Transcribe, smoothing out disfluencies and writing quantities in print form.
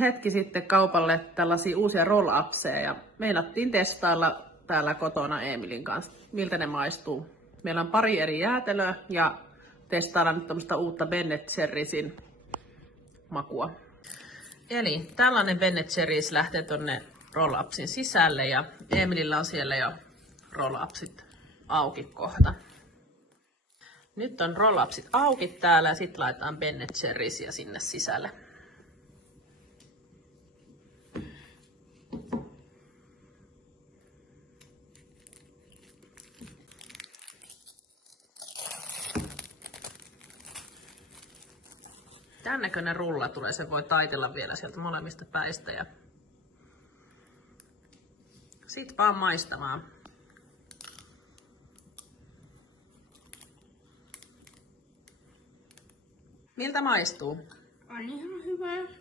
hetki sitten kaupalle tällaisia uusia roll-upseja ja meinattiin testailla täällä kotona Emilin kanssa, miltä ne maistuu. Meillä on pari eri jäätelöä ja testaillaan nyt tämmöistä uutta Ben & Jerrysin makua. Eli tällainen Ben & Jerry's lähtee tonne roll-upsin sisälle ja Emilillä on siellä jo roll-upsit auki kohta. Nyt on roll-upsit auki täällä ja sitten laitetaan Ben & Jerry'siä sinne sisälle. Tämän näköinen rulla tulee, sen voi taitella vielä sieltä molemmista päistä ja sit vaan maistamaan. Miltä maistuu? On ihan hyvä.